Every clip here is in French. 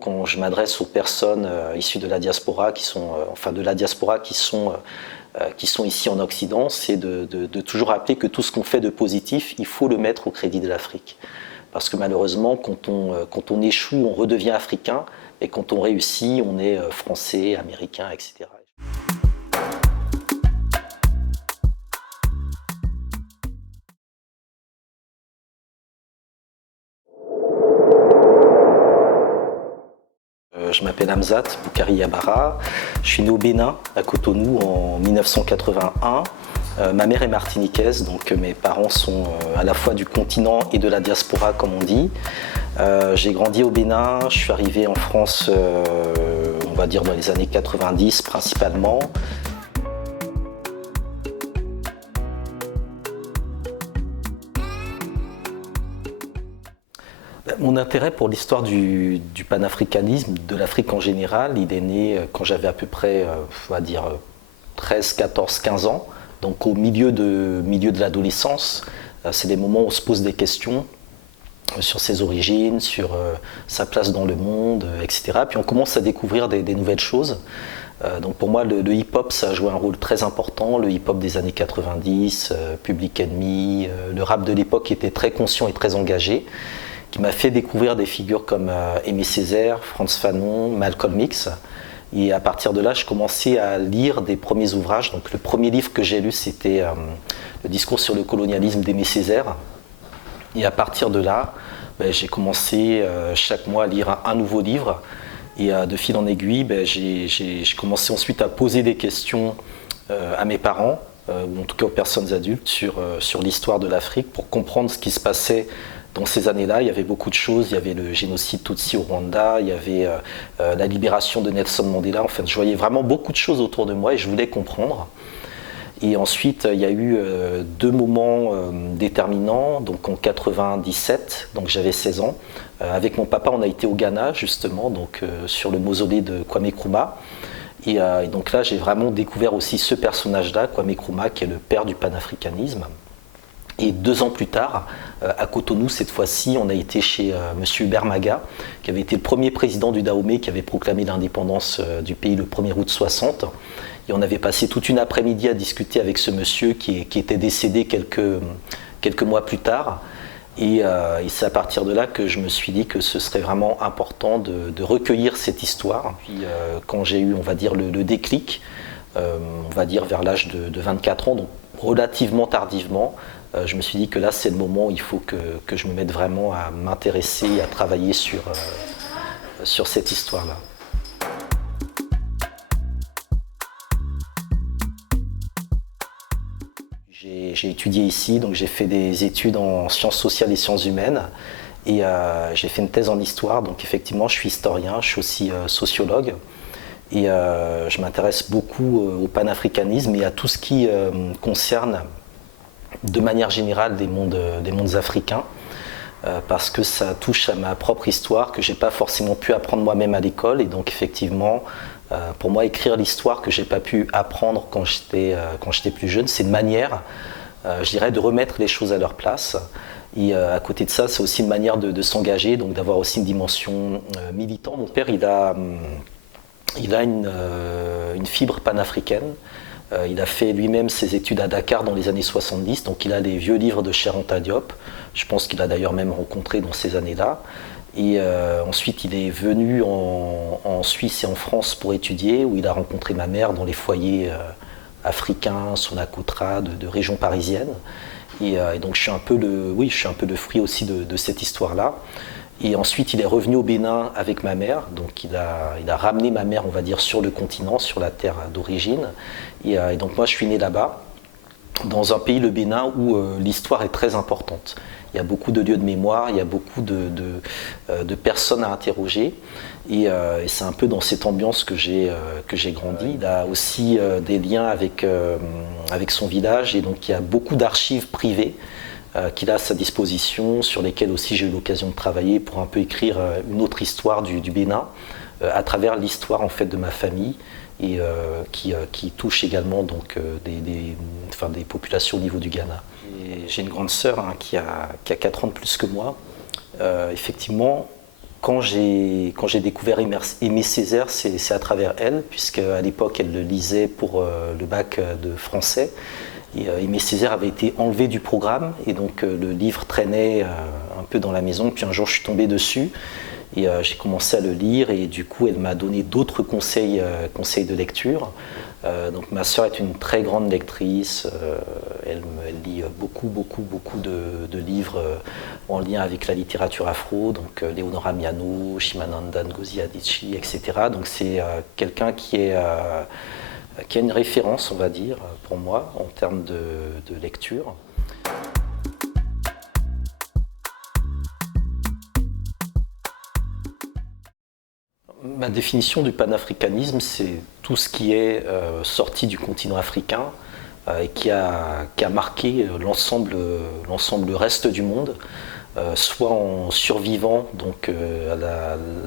Quand je m'adresse aux personnes issues de la diaspora, qui sont ici en Occident, c'est de toujours rappeler que tout ce qu'on fait de positif, il faut le mettre au crédit de l'Afrique. Parce que malheureusement, quand on échoue, on redevient africain, et quand on réussit, on est français, américain, etc. Je m'appelle Hamzat Boukari Yabara, je suis né au Bénin, à Cotonou, en 1981. Ma mère est martiniquaise, donc mes parents sont à la fois du continent et de la diaspora, comme on dit. J'ai grandi au Bénin, je suis arrivé en France, on va dire dans les années 90 principalement. Mon intérêt pour l'histoire du panafricanisme, de l'Afrique en général, il est né quand j'avais à peu près, on va dire, 13, 14, 15 ans, donc au milieu de l'adolescence. C'est des moments où on se pose des questions sur ses origines, sur sa place dans le monde, etc. Puis on commence à découvrir des nouvelles choses. Donc pour moi, le hip-hop, ça a joué un rôle très important. Le hip-hop des années 90, Public Enemy, le rap de l'époque était très conscient et très engagé, qui m'a fait découvrir des figures comme Aimé Césaire, Frantz Fanon, Malcolm X. Et à partir de là, je commençais à lire des premiers ouvrages. Donc le premier livre que j'ai lu, c'était Le discours sur le colonialisme d'Aimé Césaire. Et à partir de là, j'ai commencé chaque mois à lire un nouveau livre. Et de fil en aiguille, j'ai commencé ensuite à poser des questions à mes parents, ou en tout cas aux personnes adultes, sur l'histoire de l'Afrique, pour comprendre ce qui se passait dans ces années-là. Il y avait beaucoup de choses. Il y avait le génocide Tutsi au Rwanda, il y avait la libération de Nelson Mandela. Enfin, je voyais vraiment beaucoup de choses autour de moi et je voulais comprendre. Et ensuite, il y a eu deux moments déterminants. Donc en 97, donc j'avais 16 ans. Avec mon papa, on a été au Ghana, justement, donc, sur le mausolée de Kwame Nkrumah. Et donc là, j'ai vraiment découvert aussi ce personnage-là, Kwame Nkrumah, qui est le père du panafricanisme. Et 2 ans plus tard, à Cotonou, cette fois-ci, on a été chez M. Hubert Maga, qui avait été le premier président du Dahomey, qui avait proclamé l'indépendance du pays le 1er août 60. Et on avait passé toute une après-midi à discuter avec ce monsieur qui était décédé quelques mois plus tard. Et c'est à partir de là que je me suis dit que ce serait vraiment important de recueillir cette histoire. Puis quand j'ai eu, on va dire, le déclic, on va dire vers l'âge de 24 ans, donc relativement tardivement, je me suis dit que là c'est le moment où il faut que je me mette vraiment à m'intéresser et à travailler sur cette histoire-là. J'ai étudié ici, donc j'ai fait des études en sciences sociales et sciences humaines et j'ai fait une thèse en histoire, donc effectivement je suis historien, je suis aussi sociologue et je m'intéresse beaucoup au panafricanisme et à tout ce qui concerne de manière générale des mondes africains parce que ça touche à ma propre histoire que j'ai pas forcément pu apprendre moi-même à l'école et donc effectivement pour moi écrire l'histoire que j'ai pas pu apprendre quand j'étais plus jeune, c'est une manière je dirais de remettre les choses à leur place et à côté de ça c'est aussi une manière de s'engager, donc d'avoir aussi une dimension militante. Mon père il a une fibre panafricaine. Il a fait lui-même ses études à Dakar dans les années 70, donc il a les vieux livres de Cheikh Anta Diop. Je pense qu'il a d'ailleurs même rencontré dans ces années-là. Et ensuite, il est venu en Suisse et en France pour étudier, où il a rencontré ma mère dans les foyers africains, sur la Coutra, de régions parisiennes. Et donc, je suis un peu le fruit aussi de cette histoire-là. Et ensuite, il est revenu au Bénin avec ma mère. Donc, il a ramené ma mère, on va dire, sur le continent, sur la terre d'origine. Et donc, moi, je suis né là-bas, dans un pays, le Bénin, où l'histoire est très importante. Il y a beaucoup de lieux de mémoire, il y a beaucoup de personnes à interroger. Et c'est un peu dans cette ambiance que j'ai grandi. Il a aussi des liens avec son village. Et donc, il y a beaucoup d'archives privées qu'il a à sa disposition, sur lesquelles aussi j'ai eu l'occasion de travailler pour un peu écrire une autre histoire du Bénin, à travers l'histoire en fait de ma famille et qui touche également donc des populations au niveau du Ghana. J'ai une grande sœur qui a 4 ans de plus que moi. Effectivement, quand j'ai découvert Aimé Césaire, c'est à travers elle, puisque à l'époque elle le lisait pour le bac de français. Et Aimé Césaire avait été enlevé du programme, et donc le livre traînait un peu dans la maison. Puis un jour je suis tombé dessus, et j'ai commencé à le lire, et du coup elle m'a donné d'autres conseils de lecture. Donc ma sœur est une très grande lectrice, elle lit beaucoup de livres en lien avec la littérature afro, donc Leonora Miano, Chimamanda Ngozi Adichie, etc. Donc c'est quelqu'un qui a une référence, on va dire, pour moi, en termes de lecture. Ma définition du panafricanisme, c'est tout ce qui est sorti du continent africain et qui a marqué l'ensemble reste du monde, soit en survivant donc, à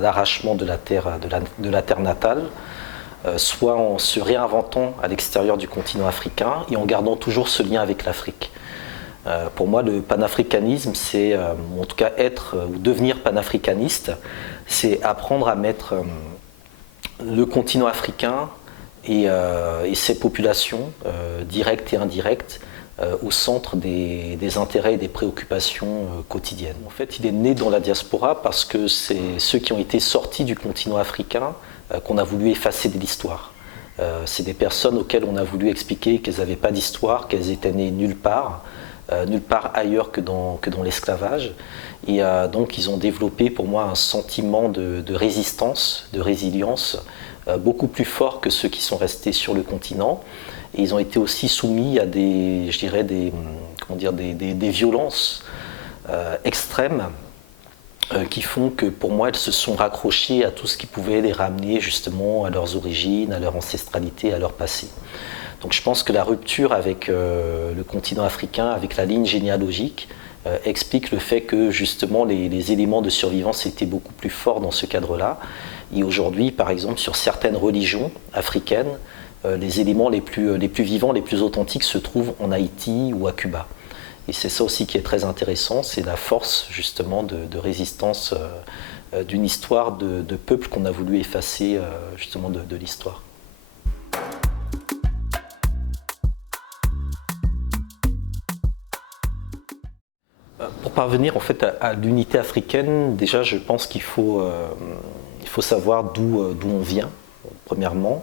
l'arrachement de la terre natale, soit en se réinventant à l'extérieur du continent africain et en gardant toujours ce lien avec l'Afrique. Pour moi, le panafricanisme, c'est, en tout cas être ou devenir panafricaniste, c'est apprendre à mettre le continent africain et ses populations, directes et indirectes, au centre des intérêts et des préoccupations quotidiennes. En fait, il est né dans la diaspora parce que c'est ceux qui ont été sortis du continent africain qu'on a voulu effacer de l'histoire. C'est des personnes auxquelles on a voulu expliquer qu'elles n'avaient pas d'histoire, qu'elles étaient nées nulle part ailleurs que dans l'esclavage. Et donc ils ont développé pour moi un sentiment de résistance, de résilience, beaucoup plus fort que ceux qui sont restés sur le continent. Et ils ont été aussi soumis à des violences extrêmes qui font que pour moi elles se sont raccrochées à tout ce qui pouvait les ramener justement à leurs origines, à leur ancestralité, à leur passé. Donc je pense que la rupture avec le continent africain, avec la ligne généalogique, explique le fait que justement les éléments de survivance étaient beaucoup plus forts dans ce cadre-là. Et aujourd'hui, par exemple, sur certaines religions africaines, les éléments les plus vivants, les plus authentiques se trouvent en Haïti ou à Cuba. Et c'est ça aussi qui est très intéressant, c'est la force justement de résistance d'une histoire de peuple qu'on a voulu effacer justement de l'histoire. Pour parvenir en fait à l'unité africaine, déjà je pense qu'il faut savoir d'où on vient, premièrement,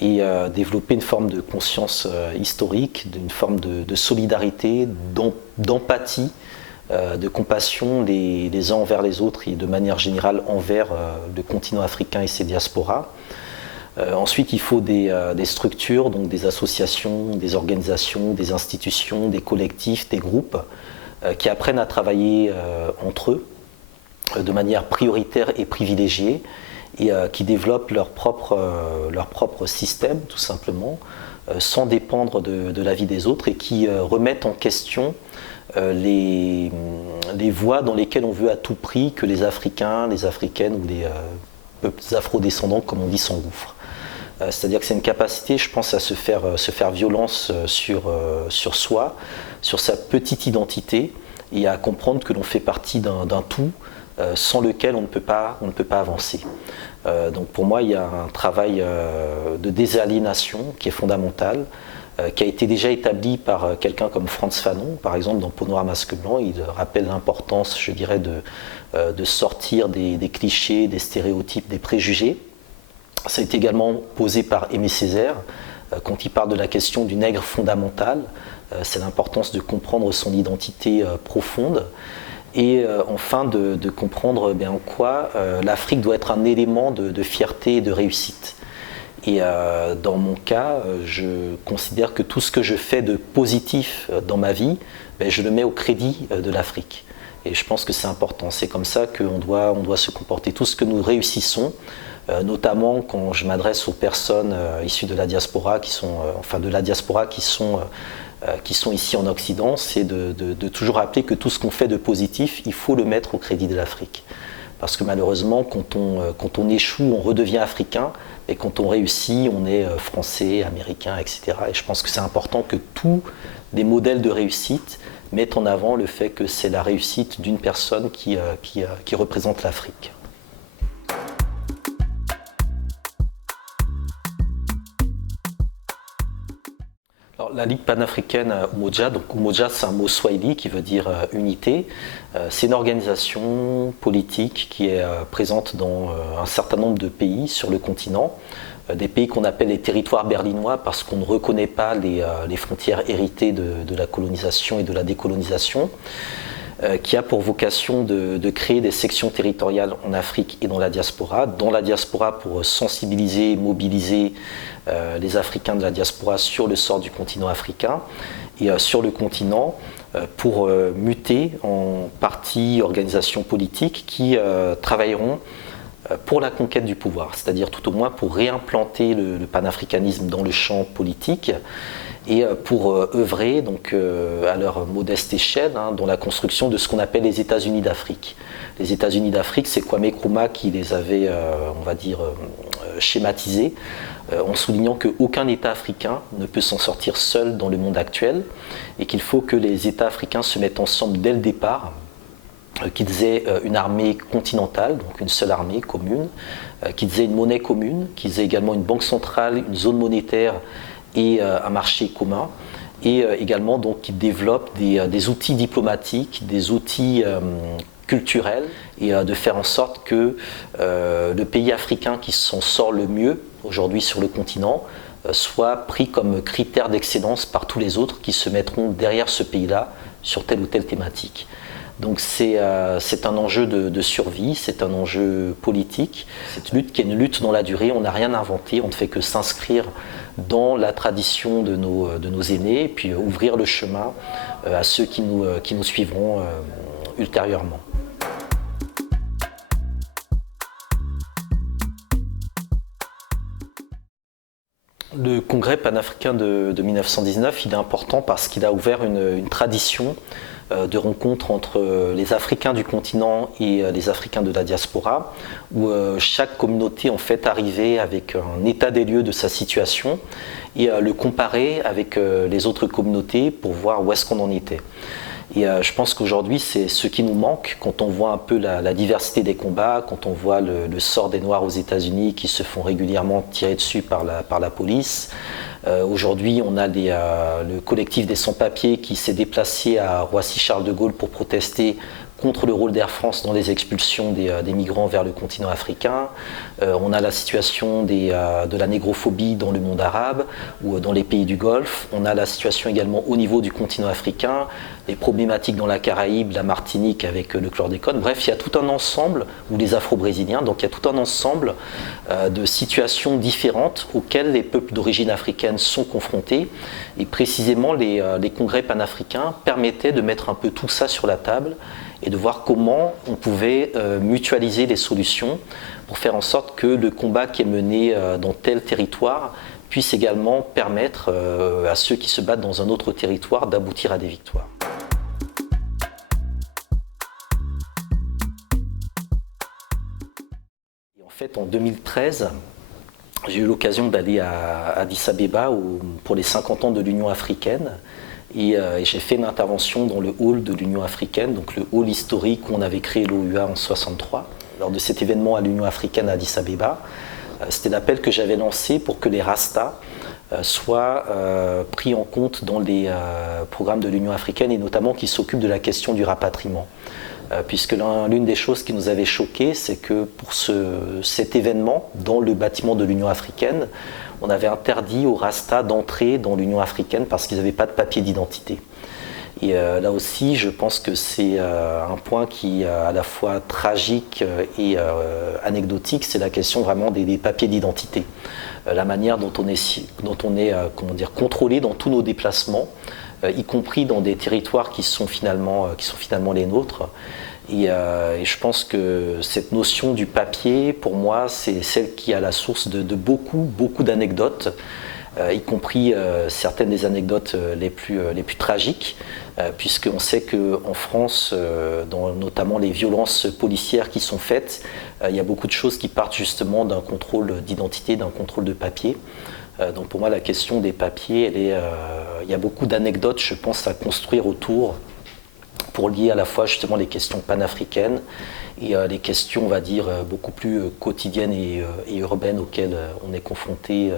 et développer une forme de conscience historique, d'une forme de solidarité, d'empathie, de compassion les uns envers les autres et de manière générale envers le continent africain et ses diasporas. Ensuite, il faut des structures, donc des associations, des organisations, des institutions, des collectifs, des groupes qui apprennent à travailler entre eux de manière prioritaire et privilégiée et qui développent leur propre système, tout simplement, sans dépendre de l'avis des autres et qui remettent en question les voies dans lesquelles on veut à tout prix que les Africains, les Africaines ou les peuples afrodescendants, comme on dit, s'engouffrent. C'est-à-dire que c'est une capacité, je pense, à se faire violence sur soi, sur sa petite identité, et à comprendre que l'on fait partie d'un tout sans lequel on ne peut pas avancer. Donc pour moi, il y a un travail de désaliénation qui est fondamental, qui a été déjà établi par quelqu'un comme Frantz Fanon, par exemple, dans Peau noire, masque blanc. Il rappelle l'importance, je dirais, de sortir des clichés, des stéréotypes, des préjugés. Ça a été également posé par Aimé Césaire, quand il parle de la question du nègre fondamental. C'est l'importance de comprendre son identité profonde et enfin de comprendre en quoi l'Afrique doit être un élément de fierté et de réussite. Et dans mon cas, je considère que tout ce que je fais de positif dans ma vie, je le mets au crédit de l'Afrique. Et je pense que c'est important. C'est comme ça qu'on doit se comporter. Tout ce que nous réussissons, notamment quand je m'adresse aux personnes issues de la diaspora qui sont ici en Occident, c'est de toujours rappeler que tout ce qu'on fait de positif, il faut le mettre au crédit de l'Afrique. Parce que malheureusement, quand on échoue, on redevient africain, et quand on réussit, on est français, américain, etc. Et je pense que c'est important que tous les modèles de réussite mettent en avant le fait que c'est la réussite d'une personne qui représente l'Afrique. Alors, la Ligue panafricaine Umoja, donc Umoja c'est un mot swahili qui veut dire unité. C'est une organisation politique qui est présente dans un certain nombre de pays sur le continent. Des pays qu'on appelle les territoires berlinois parce qu'on ne reconnaît pas les frontières héritées de la colonisation et de la décolonisation, qui a pour vocation de créer des sections territoriales en Afrique et dans la diaspora. Dans la diaspora pour sensibiliser et mobiliser les Africains de la diaspora sur le sort du continent africain, et sur le continent pour muter en partis, organisations politiques qui travailleront pour la conquête du pouvoir, c'est-à-dire tout au moins pour réimplanter le panafricanisme dans le champ politique et pour œuvrer donc, à leur modeste échelle dans la construction de ce qu'on appelle les États-Unis d'Afrique. Les États-Unis d'Afrique, c'est Kwame Nkrumah qui les avait, on va dire, schématisés, en soulignant qu'aucun État africain ne peut s'en sortir seul dans le monde actuel et qu'il faut que les États africains se mettent ensemble dès le départ, qu'ils aient une armée continentale, donc une seule armée commune, qu'ils aient une monnaie commune, qu'ils aient également une banque centrale, une zone monétaire et un marché commun, et également donc qu'ils développent des outils diplomatiques, des outils culturels, et de faire en sorte que le pays africain qui s'en sort le mieux aujourd'hui sur le continent soit pris comme critère d'excellence par tous les autres qui se mettront derrière ce pays-là sur telle ou telle thématique. Donc c'est un enjeu de survie, c'est un enjeu politique, cette lutte qui est une lutte dans la durée, on n'a rien inventé, on ne fait que s'inscrire dans la tradition de nos aînés et puis ouvrir le chemin à ceux qui nous suivront ultérieurement. Le congrès panafricain de 1919, il est important parce qu'il a ouvert une tradition de rencontres entre les Africains du continent et les Africains de la diaspora, où chaque communauté en fait arrivait avec un état des lieux de sa situation et le comparer avec les autres communautés pour voir où est-ce qu'on en était. Et je pense qu'aujourd'hui, c'est ce qui nous manque quand on voit un peu la diversité des combats, quand on voit le sort des Noirs aux États-Unis qui se font régulièrement tirer dessus par la police. Aujourd'hui, on a le collectif des sans-papiers qui s'est déplacé à Roissy-Charles de Gaulle pour protester contre le rôle d'Air France dans les expulsions des migrants vers le continent africain. On a la situation de la négrophobie dans le monde arabe ou dans les pays du Golfe. On a la situation également au niveau du continent africain, les problématiques dans la Caraïbe, la Martinique avec le chlordécone. Bref, il y a tout un ensemble, ou les Afro-Brésiliens, donc il y a tout un ensemble de situations différentes auxquelles les peuples d'origine africaine sont confrontés. Et précisément, les congrès panafricains permettaient de mettre un peu tout ça sur la table et de voir comment on pouvait mutualiser les solutions pour faire en sorte que le combat qui est mené dans tel territoire puisse également permettre à ceux qui se battent dans un autre territoire d'aboutir à des victoires. Et en fait, en 2013, j'ai eu l'occasion d'aller à Addis Abeba pour les 50 ans de l'Union africaine. Et j'ai fait une intervention dans le hall de l'Union africaine, donc le hall historique où on avait créé l'OUA en 63. Lors de cet événement à l'Union africaine à Addis Abeba, c'était l'appel que j'avais lancé pour que les Rastas soient pris en compte dans les programmes de l'Union africaine et notamment qui s'occupent de la question du rapatriement. Puisque l'une des choses qui nous avait choqués, c'est que pour cet événement, dans le bâtiment de l'Union africaine, on avait interdit aux Rastas d'entrer dans l'Union africaine parce qu'ils n'avaient pas de papier d'identité. Et là aussi, je pense que c'est un point qui est à la fois tragique et anecdotique, c'est la question vraiment des papiers d'identité. La manière dont on est contrôlé dans tous nos déplacements, y compris dans des territoires qui sont finalement les nôtres. Et je pense que cette notion du papier, pour moi, c'est celle qui est à la source de beaucoup d'anecdotes, y compris certaines des anecdotes les plus tragiques, puisqu'on sait qu'en France, dans notamment les violences policières qui sont faites, il y a beaucoup de choses qui partent justement d'un contrôle d'identité, d'un contrôle de papier. Donc pour moi, la question des papiers, il y a beaucoup d'anecdotes, je pense, à construire autour pour lier à la fois justement les questions panafricaines et les questions, on va dire, beaucoup plus quotidiennes et urbaines auxquelles on est confronté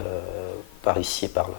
par ici et par là.